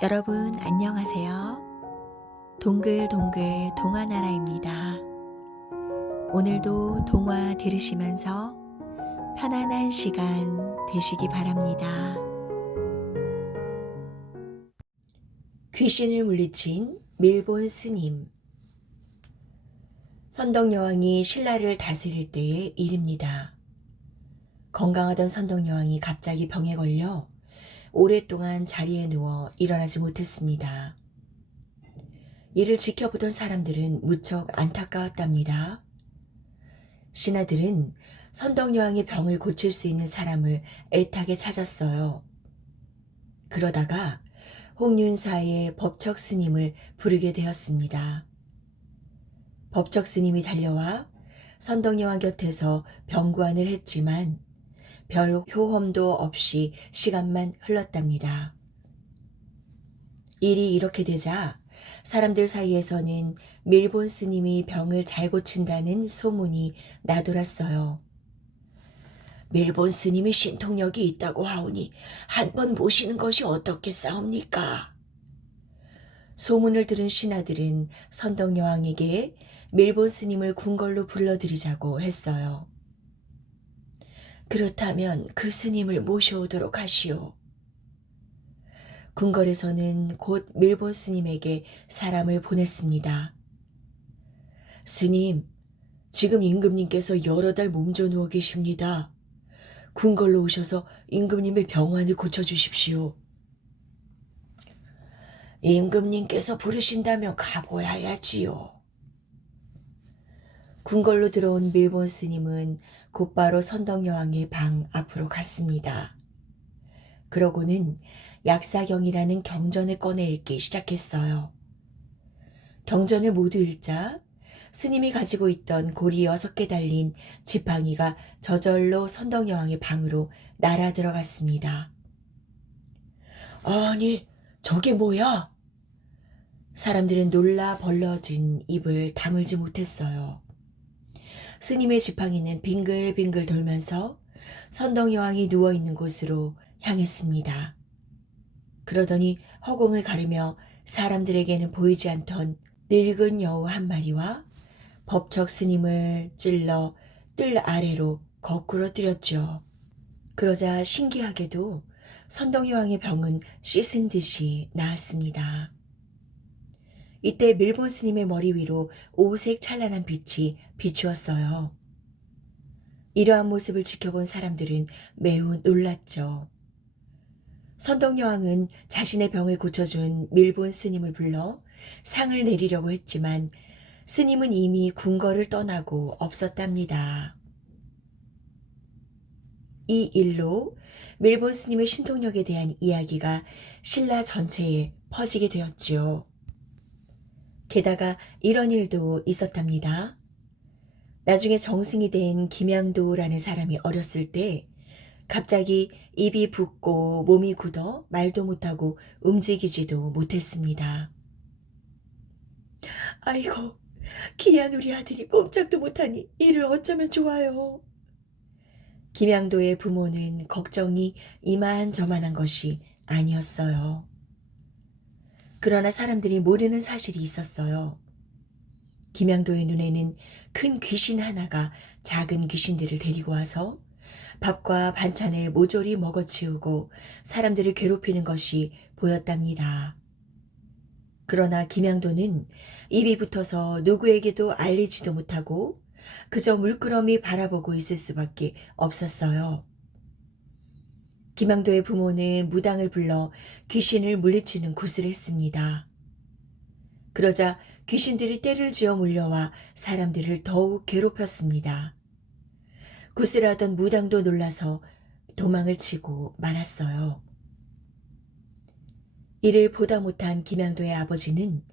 여러분 안녕하세요. 동글동글 동화나라입니다. 오늘도 동화 들으시면서 편안한 시간 되시기 바랍니다. 귀신을 물리친 밀본 스님. 선덕여왕이 신라를 다스릴 때의 일입니다. 건강하던 선덕여왕이 갑자기 병에 걸려 오랫동안 자리에 누워 일어나지 못했습니다. 이를 지켜보던 사람들은 무척 안타까웠답니다. 신하들은 선덕여왕의 병을 고칠 수 있는 사람을 애타게 찾았어요. 그러다가 홍윤사의 법척 스님을 부르게 되었습니다. 법척 스님이 달려와 선덕여왕 곁에서 병구안을 했지만 별 효험도 없이 시간만 흘렀답니다. 일이 이렇게 되자 사람들 사이에서는 밀본 스님이 병을 잘 고친다는 소문이 나돌았어요. 밀본 스님이 신통력이 있다고 하오니 한번 모시는 것이 어떻겠사옵니까? 소문을 들은 신하들은 선덕여왕에게 밀본 스님을 궁궐로 불러들이자고 했어요. 그렇다면 그 스님을 모셔오도록 하시오. 궁궐에서는 곧 밀본 스님에게 사람을 보냈습니다. 스님, 지금 임금님께서 여러 달 몸져 누워 계십니다. 궁궐로 오셔서 임금님의 병환을 고쳐주십시오. 임금님께서 부르신다면 가보아야지요. 궁궐로 들어온 밀본 스님은 곧바로 선덕여왕의 방 앞으로 갔습니다. 그러고는 약사경이라는 경전을 꺼내 읽기 시작했어요. 경전을 모두 읽자 스님이 가지고 있던 고리 6개 달린 지팡이가 저절로 선덕여왕의 방으로 날아 들어갔습니다. 아니, 저게 뭐야? 사람들은 놀라 벌러진 입을 다물지 못했어요. 스님의 지팡이는 빙글빙글 돌면서 선덕여왕이 누워있는 곳으로 향했습니다. 그러더니 허공을 가르며 사람들에게는 보이지 않던 늙은 여우 한 마리와 법척 스님을 찔러 뜰 아래로 거꾸로 뛰었죠. 그러자 신기하게도 선덕여왕의 병은 씻은 듯이 나았습니다. 이때 밀본 스님의 머리 위로 오색 찬란한 빛이 비추었어요. 이러한 모습을 지켜본 사람들은 매우 놀랐죠. 선덕여왕은 자신의 병을 고쳐준 밀본 스님을 불러 상을 내리려고 했지만 스님은 이미 궁궐을 떠나고 없었답니다. 이 일로 밀본 스님의 신통력에 대한 이야기가 신라 전체에 퍼지게 되었지요. 게다가 이런 일도 있었답니다. 나중에 정승이 된 김양도라는 사람이 어렸을 때 갑자기 입이 붓고 몸이 굳어 말도 못하고 움직이지도 못했습니다. 아이고, 귀한 우리 아들이 꼼짝도 못하니 이를 어쩌면 좋아요. 김양도의 부모는 걱정이 이만저만한 것이 아니었어요. 그러나 사람들이 모르는 사실이 있었어요. 김양도의 눈에는 큰 귀신 하나가 작은 귀신들을 데리고 와서 밥과 반찬을 모조리 먹어치우고 사람들을 괴롭히는 것이 보였답니다. 그러나 김양도는 입이 붙어서 누구에게도 알리지도 못하고 그저 물끄러미 바라보고 있을 수밖에 없었어요. 김양도의 부모는 무당을 불러 귀신을 물리치는 굿을 했습니다. 그러자 귀신들이 떼를 지어 몰려와 사람들을 더욱 괴롭혔습니다. 굿을 하던 무당도 놀라서 도망을 치고 말았어요. 이를 보다 못한 김양도의 아버지는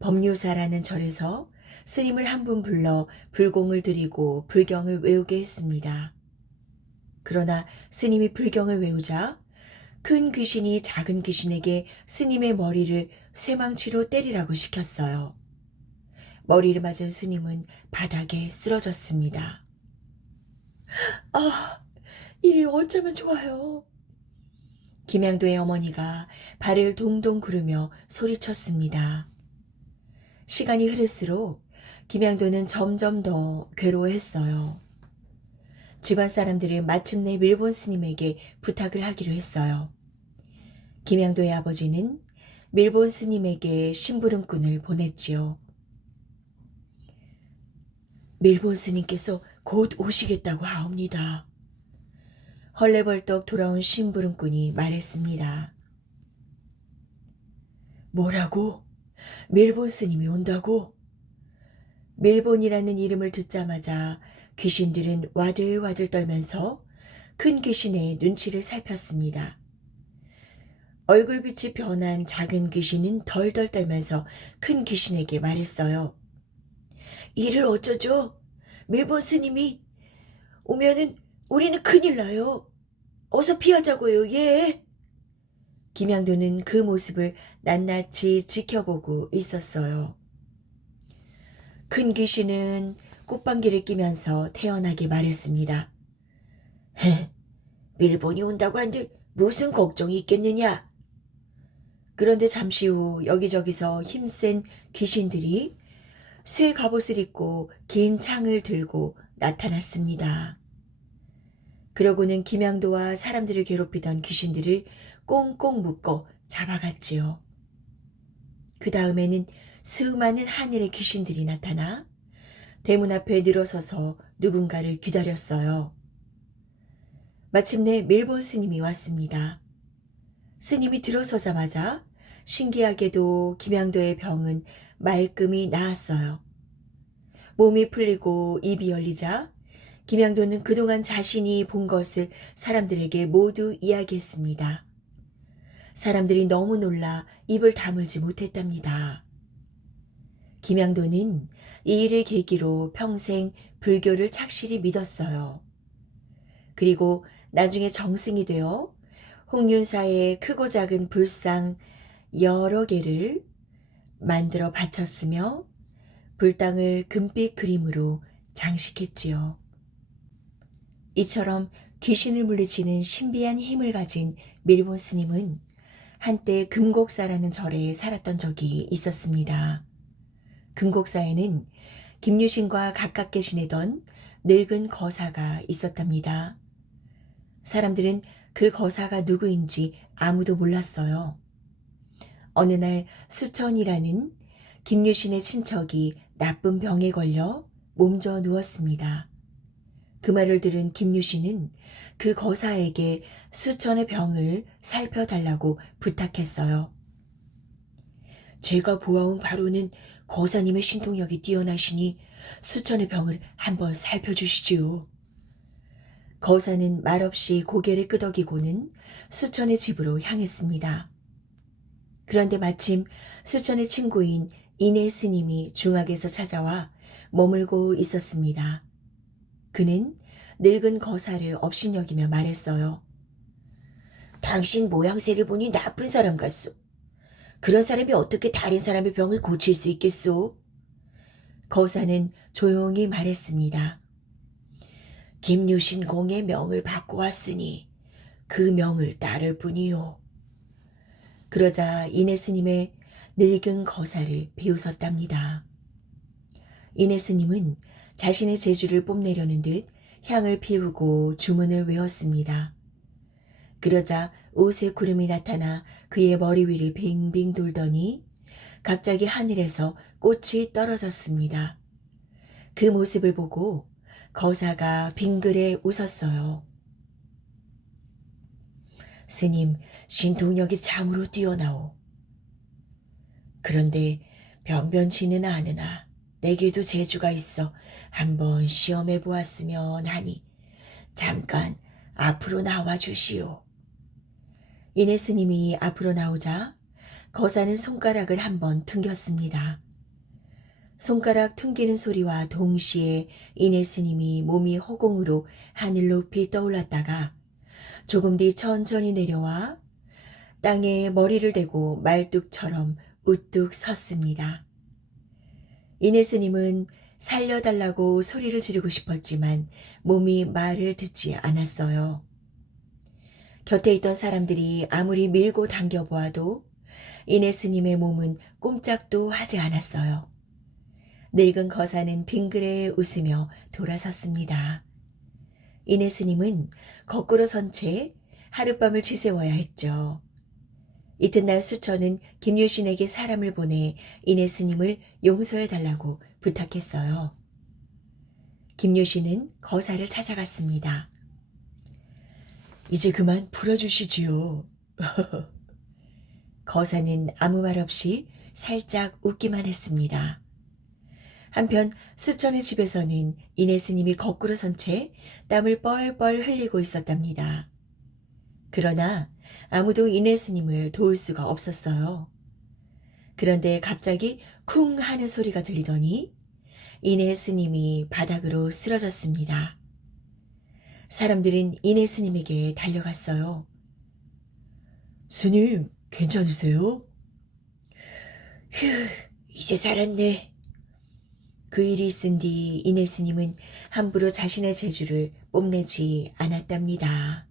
법류사라는 절에서 스님을 한 분 불러 불공을 드리고 불경을 외우게 했습니다. 그러나 스님이 불경을 외우자 큰 귀신이 작은 귀신에게 스님의 머리를 쇠망치로 때리라고 시켰어요. 머리를 맞은 스님은 바닥에 쓰러졌습니다. 아, 이를 어쩌면 좋아요. 김양도의 어머니가 발을 동동 구르며 소리쳤습니다. 시간이 흐를수록 김양도는 점점 더 괴로워했어요. 집안 사람들이 마침내 밀본 스님에게 부탁을 하기로 했어요. 김양도의 아버지는 밀본 스님에게 심부름꾼을 보냈지요. 밀본 스님께서 곧 오시겠다고 하옵니다. 헐레벌떡 돌아온 심부름꾼이 말했습니다. 뭐라고? 밀본 스님이 온다고? 밀본이라는 이름을 듣자마자 귀신들은 와들와들 떨면서 큰 귀신의 눈치를 살폈습니다. 얼굴빛이 변한 작은 귀신은 덜덜 떨면서 큰 귀신에게 말했어요. 이를 어쩌죠? 밀본 스님이 오면은 우리는 큰일 나요. 어서 피하자고요, 예. 김양도는 그 모습을 낱낱이 지켜보고 있었어요. 큰 귀신은 꽃방귀를 끼면서 태연하게 말했습니다. 밀본이 온다고 한들 무슨 걱정이 있겠느냐? 그런데 잠시 후 여기저기서 힘센 귀신들이 쇠 갑옷을 입고 긴 창을 들고 나타났습니다. 그러고는 김양도와 사람들을 괴롭히던 귀신들을 꽁꽁 묶어 잡아갔지요. 그 다음에는 수많은 하늘의 귀신들이 나타나 대문 앞에 늘어서서 누군가를 기다렸어요. 마침내 밀본 스님이 왔습니다. 스님이 들어서자마자 신기하게도 김양도의 병은 말끔히 나았어요. 몸이 풀리고 입이 열리자 김양도는 그동안 자신이 본 것을 사람들에게 모두 이야기했습니다. 사람들이 너무 놀라 입을 다물지 못했답니다. 김양도는 이 일을 계기로 평생 불교를 착실히 믿었어요. 그리고 나중에 정승이 되어 홍윤사의 크고 작은 불상 여러 개를 만들어 바쳤으며 불당을 금빛 그림으로 장식했지요. 이처럼 귀신을 물리치는 신비한 힘을 가진 밀본 스님은 한때 금곡사라는 절에 살았던 적이 있었습니다. 금곡사에는 김유신과 가깝게 지내던 늙은 거사가 있었답니다. 사람들은 그 거사가 누구인지 아무도 몰랐어요. 어느 날 수천이라는 김유신의 친척이 나쁜 병에 걸려 몸져 누웠습니다. 그 말을 들은 김유신은 그 거사에게 수천의 병을 살펴달라고 부탁했어요. 제가 보아온 바로는 거사님의 신통력이 뛰어나시니 수천의 병을 한번 살펴주시지요. 거사는 말없이 고개를 끄덕이고는 수천의 집으로 향했습니다. 그런데 마침 수천의 친구인 인해 스님이 중학에서 찾아와 머물고 있었습니다. 그는 늙은 거사를 업신여기며 말했어요. 당신 모양새를 보니 나쁜 사람 같소. 그런 사람이 어떻게 다른 사람의 병을 고칠 수 있겠소? 거사는 조용히 말했습니다. 김유신 공의 명을 받고 왔으니 그 명을 따를 뿐이요. 그러자 인해 스님의 늙은 거사를 비웃었답니다. 인해 스님은 자신의 재주를 뽐내려는 듯 향을 피우고 주문을 외웠습니다. 그러자 옷에 구름이 나타나 그의 머리 위를 빙빙 돌더니 갑자기 하늘에서 꽃이 떨어졌습니다. 그 모습을 보고 거사가 빙그레 웃었어요. 스님, 신통력이 참으로 뛰어나오. 그런데 변변치는 않으나 내게도 재주가 있어 한번 시험해 보았으면 하니 잠깐 앞으로 나와 주시오. 인해 스님이 앞으로 나오자 거사는 손가락을 한번 퉁겼습니다. 손가락 퉁기는 소리와 동시에 인해 스님이 몸이 허공으로 하늘 높이 떠올랐다가 조금 뒤 천천히 내려와 땅에 머리를 대고 말뚝처럼 우뚝 섰습니다. 인해 스님은 살려달라고 소리를 지르고 싶었지만 몸이 말을 듣지 않았어요. 곁에 있던 사람들이 아무리 밀고 당겨 보아도 이내 스님의 몸은 꼼짝도 하지 않았어요. 늙은 거사는 빙그레 웃으며 돌아섰습니다. 이내 스님은 거꾸로 선 채 하룻밤을 지새워야 했죠. 이튿날 수천은 김유신에게 사람을 보내 이내 스님을 용서해달라고 부탁했어요. 김유신은 거사를 찾아갔습니다. 이제 그만 풀어주시지요. 거사는 아무 말 없이 살짝 웃기만 했습니다. 한편 수천의 집에서는 이내 스님이 거꾸로 선 채 땀을 뻘뻘 흘리고 있었답니다. 그러나 아무도 이내 스님을 도울 수가 없었어요. 그런데 갑자기 쿵 하는 소리가 들리더니 이내 스님이 바닥으로 쓰러졌습니다. 사람들은 이내 스님에게 달려갔어요. 스님, 괜찮으세요? 휴, 이제 살았네. 그 일이 있은 뒤 이내 스님은 함부로 자신의 재주를 뽐내지 않았답니다.